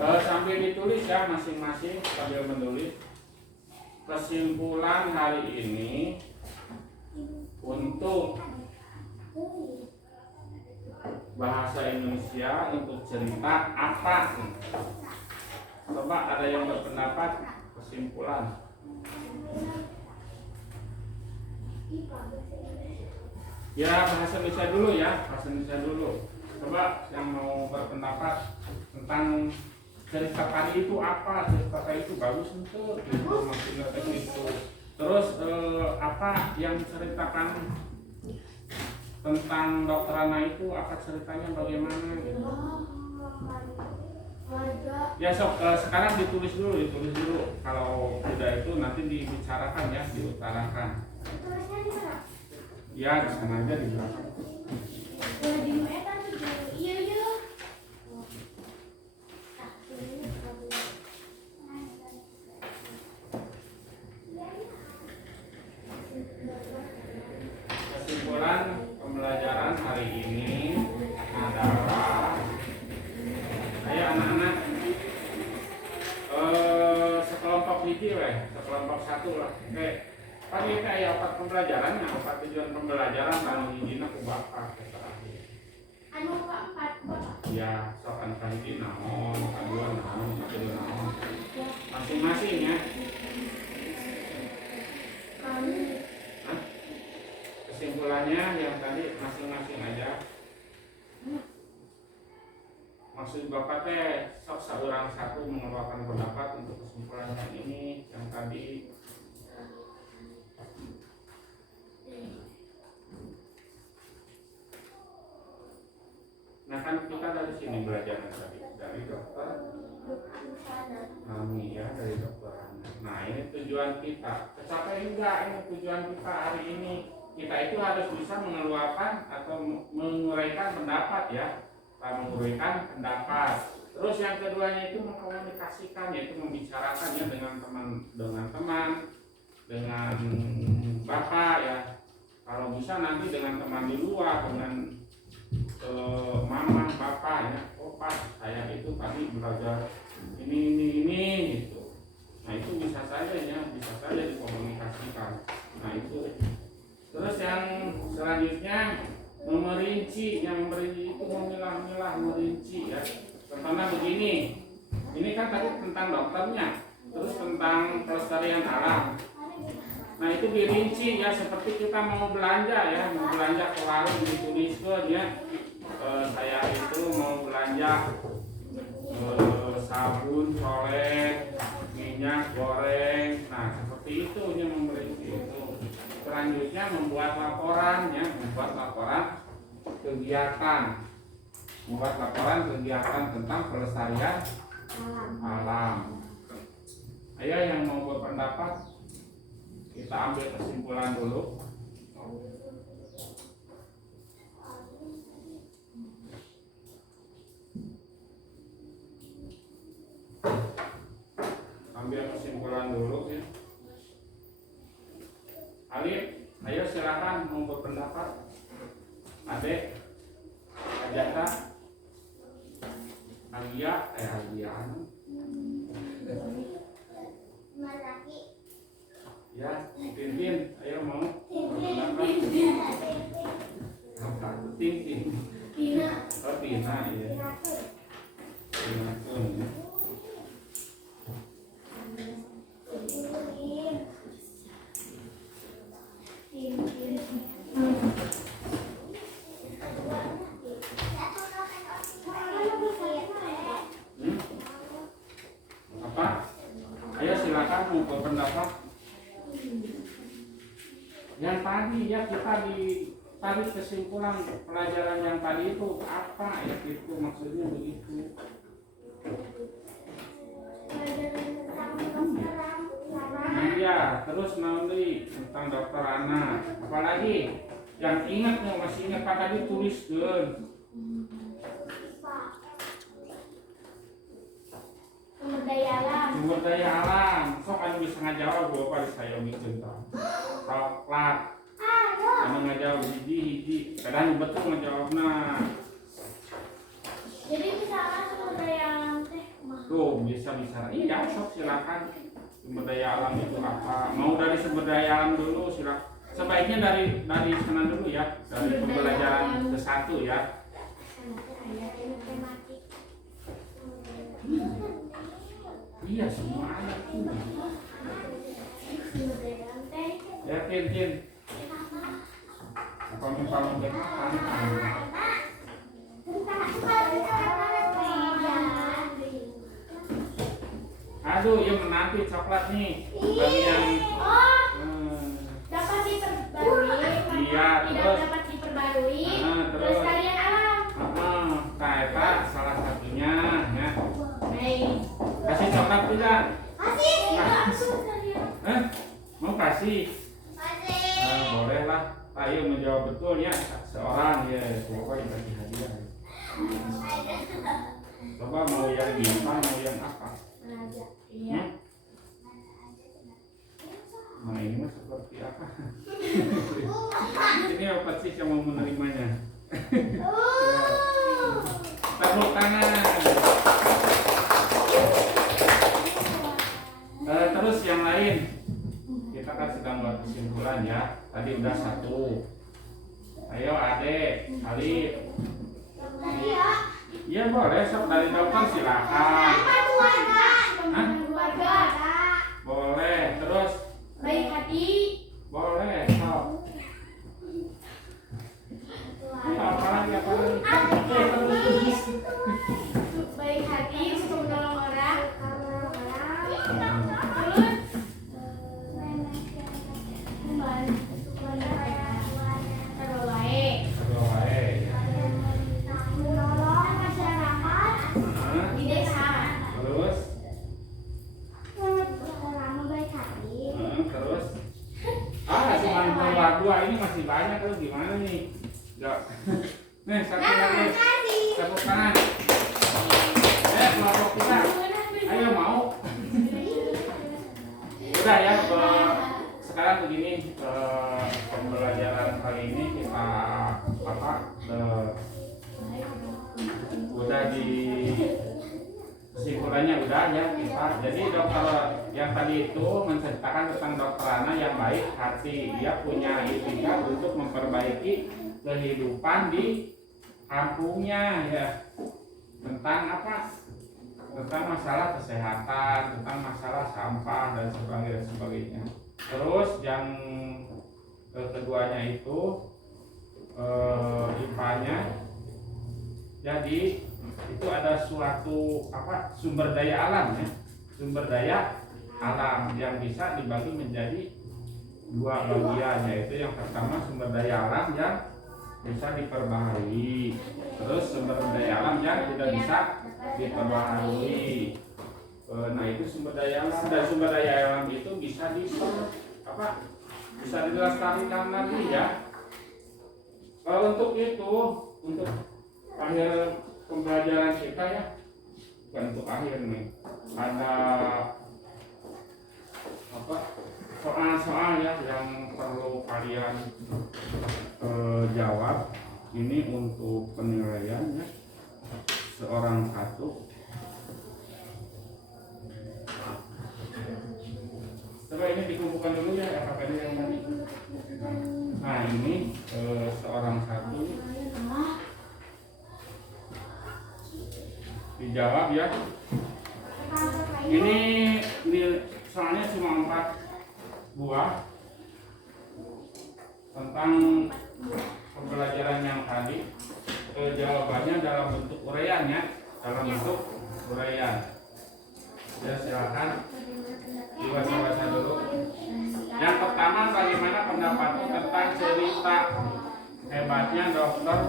Sambil ditulis ya, masing-masing sambil menulis kesimpulan hari ini untuk bahasa Indonesia, untuk cerita apa? Coba ada yang berpendapat kesimpulan? Ya, bahasa Indonesia dulu ya, bahasa Indonesia dulu. Coba yang mau berpendapat tentang cerita tadi itu apa? Cerita tadi itu bagus untuk gitu, maksudnya itu. Terus apa yang ceritakan tentang Dokter Ana itu, apa ceritanya, bagaimana gitu? Ya sok, sekarang ditulis dulu. Kalau udah itu nanti dibicarakan ya, diutarakan. Ya di sana aja di belakang. pembelajarannya, apa tujuan pembelajaran kami hijina ku bapak terakhir. Anu keempat Bapak. Ya, sok anu kahiji naon, kadua naon, katilu naon. Masing-masing ya. Kami Hah? Kesimpulannya yang tadi masing-masing aja. Maksud Bapak teh sok saurang satu mengeluarkan pendapat untuk kesimpulan yang ini, yang tadi. Nah kan kita dari sini belajar tadi dari dokter kami ya, dari dokter Ana. Nah ini tujuan kita, tercapai enggak ini tujuan kita hari ini? Kita itu harus bisa mengeluarkan atau menguraikan pendapat ya, menguraikan pendapat. Terus yang keduanya itu mengkomunikasikan, yaitu membicarakannya dengan teman, dengan bapak ya. Kalau bisa nanti dengan teman di luar, dengan mama, bapak ya. Oh Pak, saya itu tadi belajar ini gitu. Nah itu bisa saja ya, bisa saja dikomunikasikan. Nah itu. Terus yang selanjutnya memerinci, yang merinci itu memilah-milah, merinci ya. Contohnya begini, ini kan tadi tentang dokternya, terus tentang pelestarian alam. Nah itu dirinci ya, seperti kita mau belanja ya, mau belanja ke warung dituliskan ya. Saya itu mau belanja sabun, colet, minyak goreng. Nah seperti itu yang merinci itu. Selanjutnya membuat laporan ya, membuat laporan kegiatan. Membuat laporan kegiatan tentang pelestarian alam. Ayo yang mau berpendapat, kita ambil kesimpulan dulu. Ambil kesimpulan dulu ya. Alif, ayo silakan mau berpendapat. Adek, Ajata, Agia, ya, Tintin, ayo mau berpendapat. Apa? Tintin. Tina. Oh Tina ya. Tina tuh. Apa? Ayo silakan mau berpendapat. Yang tadi ya kita tadi kesimpulan pelajaran yang tadi itu apa ya, itu maksudnya begitu. Iya, terus nanti tentang dokter Ana. Apalagi yang ingat nih, masih ingat Pak tadi tuliskan. Sumber daya alam. Sumber daya alam. Sok anu bisa ngajawab Bapak saya bikin tah. Coklat. Anu ngajawab hiji. Kadang betul ngajawabna. Jadi misalnya sumber daya alam teh Tuh bisa. Iya, sok silakan. Sumber daya alam itu apa? Mau dari sumber daya alam dulu silakan. Sebaiknya dari sana dulu ya, dari pembelajaran ke-1 ya. Iya semua ada tuh. sumber daya alam teh Ya Tin. Kamu bertahan. Aduh, yang menanti coklat nih. Bagi yang dapat diperbarui. Iya, Tidak terus. dapat diperbarui. Terus. Pelestarian alam. Kaeta salah satunya ya. Baik. Kasih coklat tidak? Kasih. Itu aku pelestarian. Mau kasih? Boleh lah. Ayo menjawab betul ya. Seorang ya, pokoknya bagi hadiah. Coba mau yang bintang, mau yang apa? Iya. Nah ini mah seperti apa? Ini apa sih yang mau menerimanya? Tepuk tangan. Terus yang lain, kita kan sedang buat kesimpulan ya. Tadi tadi udah 1. Ayo adek, Alif. Iya boleh, sok dari dokter silakan. Hah? Boleh, terus Baik hati. boleh, sok. Apa lagi? Baik hati, suka menolong orang. Terus baik. Terus baik. Menolong masyarakat di desa. Terus, Lama baik hati. terus. Cuma keluar 2 ini masih banyak, terus gimana nih? Gak. Nih satu lagi. Tepuk tangan. Kelompok kita. Ayo mau. Udah ya. Sekarang begini, pembelajaran kali ini kita udah di kesimpulannya udah ya kita. Jadi dokter yang tadi itu menceritakan tentang dokter Ana yang baik hati. Dia punya ikhtiar untuk memperbaiki kehidupan di kampungnya ya. Tentang apa? Tentang masalah kesehatan, tentang masalah sampah dan sebagainya. Terus yang keduanya itu IPA-nya. Jadi itu ada suatu sumber daya alam ya. Sumber daya alam yang bisa dibagi menjadi 2 bagian, yaitu yang pertama sumber daya alam yang bisa diperbaharui, terus sumber daya alam yang tidak bisa diperbaharui. Nah itu sumber daya alam, dan sumber daya alam itu bisa bisa dilestarikan lagi ya. Untuk itu, untuk akhir pembelajaran kita ya, bukan untuk akhir nih, ada soal-soal ya yang perlu kalian jawab. Ini untuk penilaiannya seorang satu. Coba ini dikumpulkan dulu ya LKPD yang tadi. Nah ini seorang satu dijawab ya. Ini soalnya cuma 4 buah tentang pembelajaran yang tadi. Jawabannya dalam bentuk uraian ya, dalam bentuk uraian. Ya silakan dibaca dulu. Yang pertama, bagaimana pendapatmu tentang cerita hebatnya dokter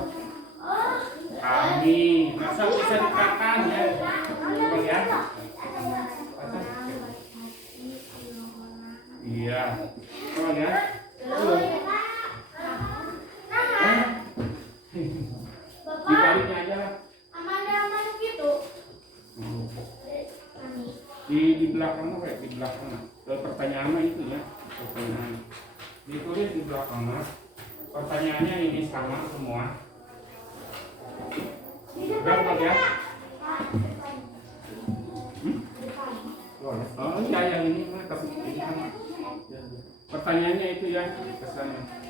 kami? Masa bisa dikatakan ya? Coba ya. Iya. Coba ya. Dibaliknya aja lah. Aman gitu. Di belakang kayak di belakang. Pertanyaannya itu ya. Pertanyaan. Ditulis di belakang. Pertanyaannya ini sama semua. Berapa ya? Oh iya yang ini mah tapi ini sama. Pertanyaannya itu ya kesannya.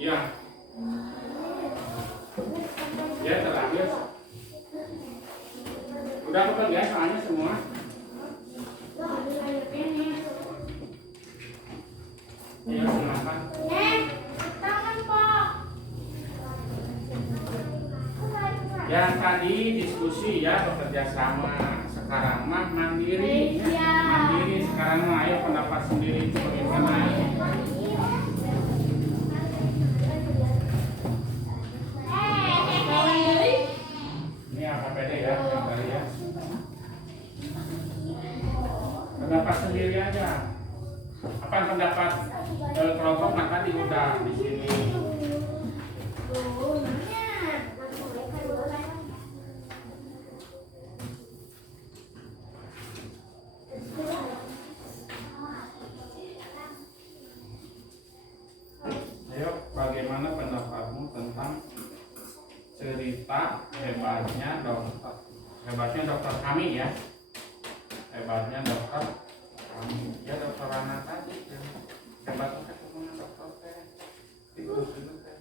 Iya. Ya terakhir. Udah kebagian soalnya semua. Ya silakan. Yang tadi diskusi ya bekerja sama, sekarang mah mandiri. Mandiri sekarang mah ayo pendapat sendiri itu bagaimana. Ini AKPD ya yang tadi ya. Pendapat sendiri aja. Apa pendapat kelompok mah tadi udah di sini. Ayo, cerita hebatnya dokter kami ya, hebatnya dokter kami ya, dokter Rana tadi ya. Hebatnya ketemu dokter teh itu teh.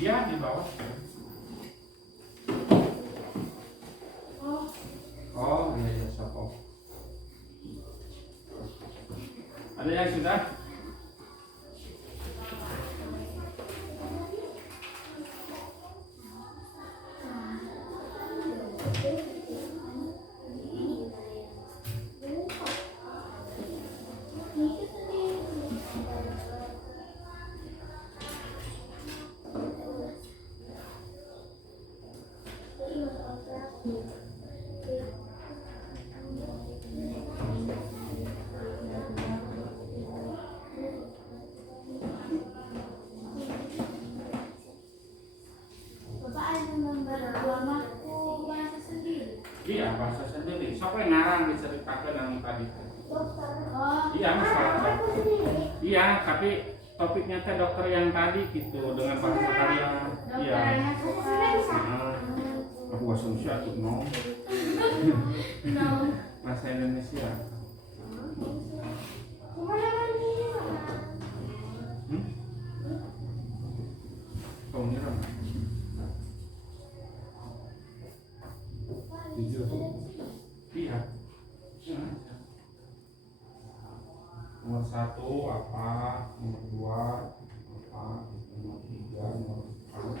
Iya di bawah. Oh iya sopok. Ada yang sudah? Bapak ada memberlamaku bahasa sendiri. Iya bahasa sendiri. Siapa yang ngarang diceritakan yang tadi? Oh, Iya masalah dokter. Iya tapi topiknya teh dokter yang tadi gitu dengan bahasa kalian. Iya. dokternya suka. Nah, aku bahasa Indonesia tuh no. No. Bahasa Indonesia. Kau ngira? Jujur. Iya. Nomor 1 apa? Nomor 2 apa? Nomor 3, nomor 4.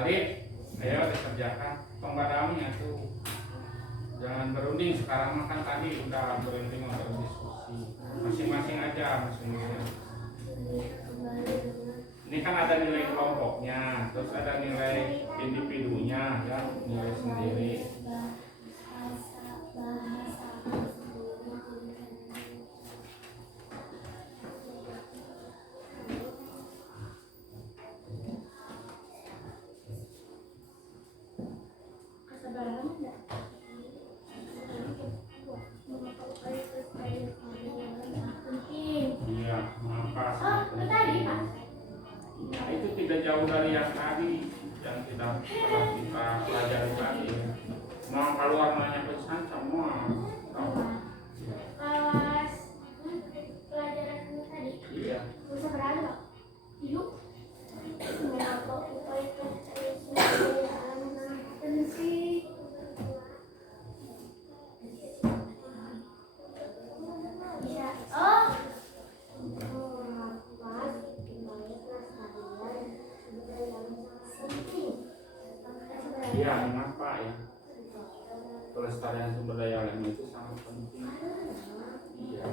Alif, ayo dikerjakan pembadamnya tuh. Jangan berunding sekarang makan tadi udah berunding untuk diskusi. Masing-masing aja masing-masing. Ini kan ada nilai kelompoknya, terus ada nilai individunya ya, nilai sendiri. Iya, maka Oh, tadi Pak. nah, itu tidak jauh dari yang tadi yang tidak pernah kita pelajari tadi. Mau keluar nanya pesan semua. Kelas pelajaran ini tadi. Iya. Bisa berapa Pak? Hidup. Oh. Iya, mengapa ya? Kelestarian sumber daya alam itu sangat penting. Iya.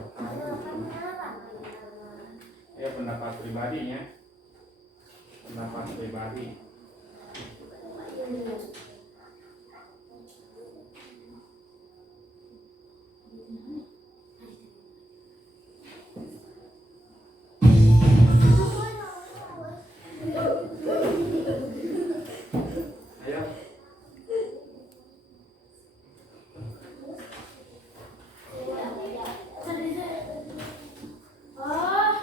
Ya pendapat pribadinya. Pendapat pribadi. Ayo. Oh.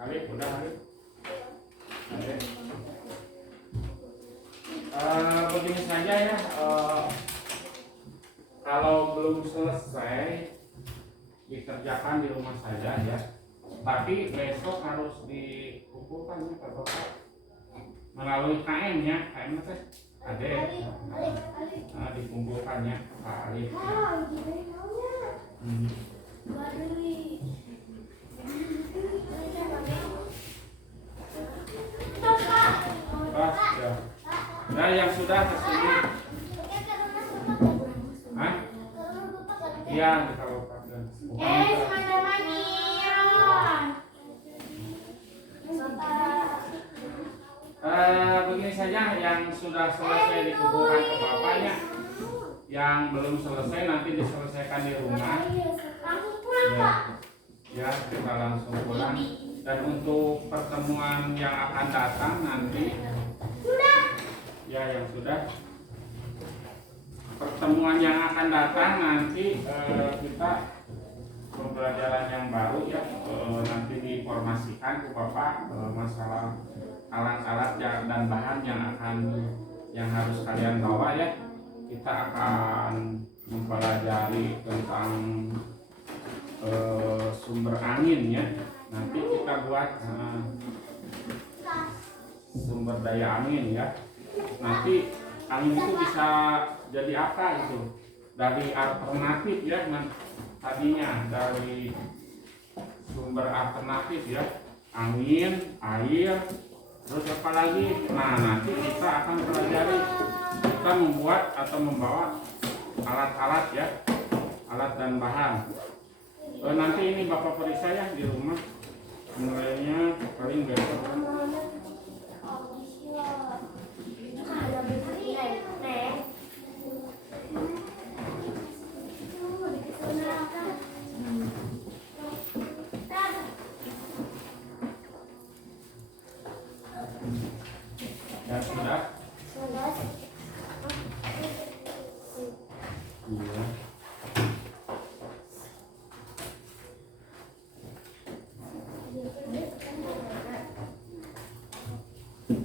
Alif udah Alif. Begini saja ya, kalau belum selesai dikerjakan di rumah saja ya, tapi besok harus dikumpulkan ya Pak Bapak melalui KM ya, KM teh ada dikumpulkannya Pak Alif. Pas ya. Nah yang sudah kesini, hah? Iya kita lupakan. Begini saja, yang sudah selesai dikumpulkan ke bapaknya, yang belum selesai nanti diselesaikan di rumah. Ya kita langsung pulang. Dan untuk pertemuan yang akan datang nanti, ya yang sudah. Pertemuan yang akan datang nanti kita pembelajaran yang baru ya, nanti diinformasikan ke Bapak masalah alat-alat dan bahan yang harus kalian bawa ya. Kita akan mempelajari tentang sumber angin ya. Nanti kita buat sumber daya angin ya. Nanti angin itu bisa jadi apa itu? Dari alternatif ya, tadinya dari sumber alternatif ya, angin, air, terus apa lagi? Nah nanti kita akan pelajari, kita membuat atau membawa alat-alat ya, alat dan bahan. Nanti ini Bapak periksa ya di rumah, mulainya paling besok. Ya sudah. Iya.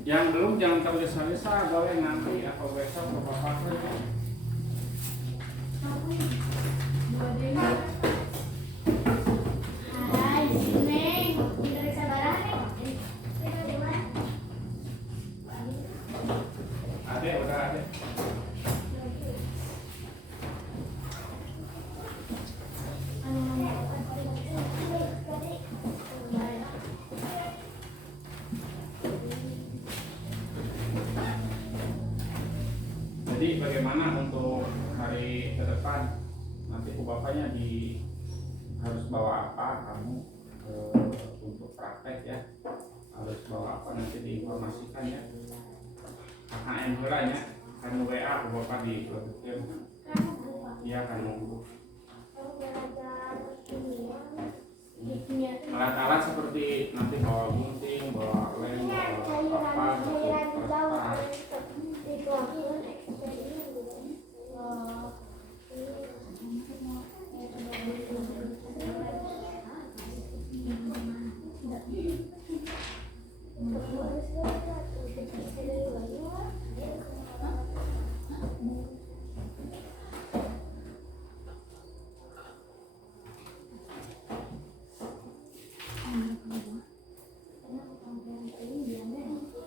Yang belum jangan tergesa-gesa, boleh nanti atau besok ke Bapak saja. Hai, Neng. Dari sabaran nih. Adek, udah adek. Jadi bagaimana untuk hari ke depan? Nanti bapaknya harus bawa apa kamu untuk praktek ya? Harus bawa apa nanti diinformasikan ya? KKM ya, kamu WA bapak di produksian. Iya kamu. Alat-alat seperti nanti bawa gunting, bawa lem, bawa apa, kertas.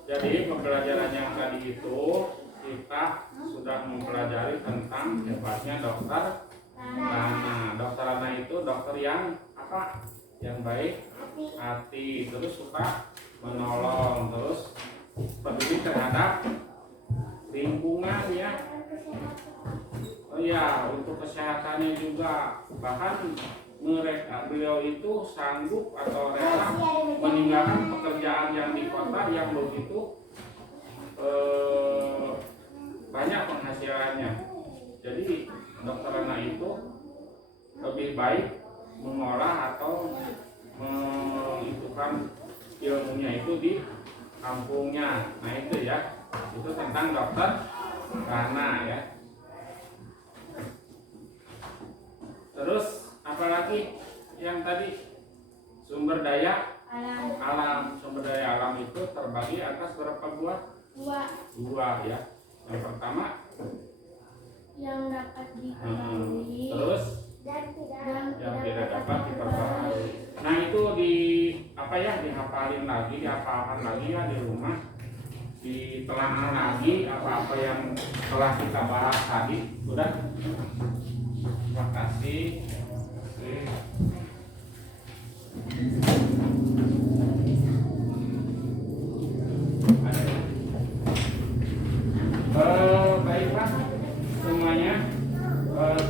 Jadi pembelajaran yang tadi itu kita sudah mempelajari tentang hebatnya dokter Rana. Dokter Rana itu dokter yang apa? Yang baik hati, terus suka menolong, terus peduli terhadap lingkungan ya. Oh ya, untuk kesehatannya juga, bahkan beliau itu sanggup atau rela meninggalkan pekerjaan yang di kota yang begitu banyak penghasilannya. Jadi dokter Rana itu lebih baik mengolah atau mengikukan ilmunya itu di kampungnya. Nah itu ya, itu tentang dokter Rana ya. Terus apalagi yang tadi sumber daya alam terbagi atas berapa buah? Dua ya. Yang pertama yang dapat diperbarui terus dan yang tidak dapat diperbarui. Nah itu di apa ya, dihafalin lagi, dihafalkan lagi ya di rumah, ditelankan lagi apa-apa yang telah kita bahas tadi. Sudah? Terima kasih. Oke. Baiklah semuanya,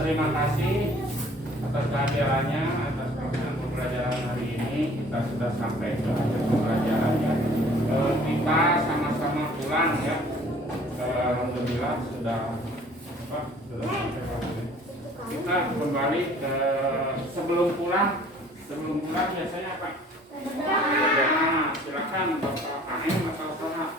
terima kasih atas kehadirannya, atas pembelajaran hari ini. Kita sudah sampai ke akhir pembelajarannya. Kita sama-sama pulang ya. Alhamdulillah sudah sampai waktu. Kita kembali ke sebelum pulang biasanya apa? Berdoa. Silakan Bapak AM atau salah.